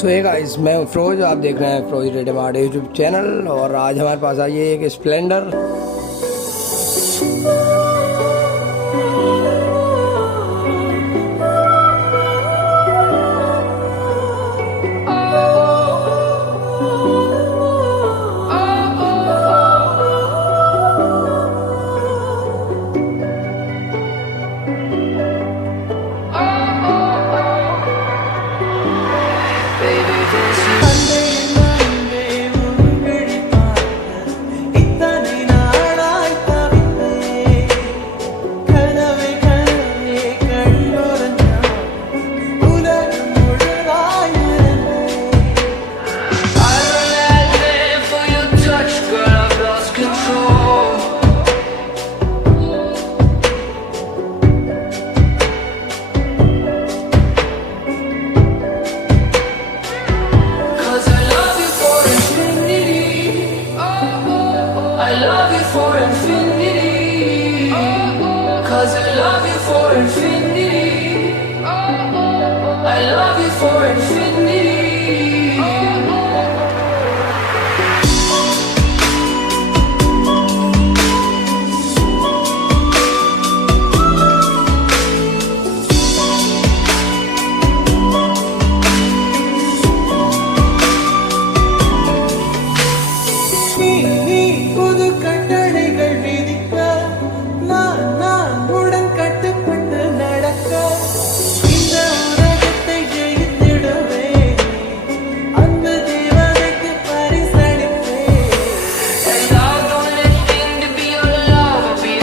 सो hey guys, मैं हूँ फिरोज। आप देख रहे हैं Firoz radium art YouTube channel. और आज हमारे पास आई है एक Splendor. I love you for infinity, 'cause I love you for infinity. I love you for infinity.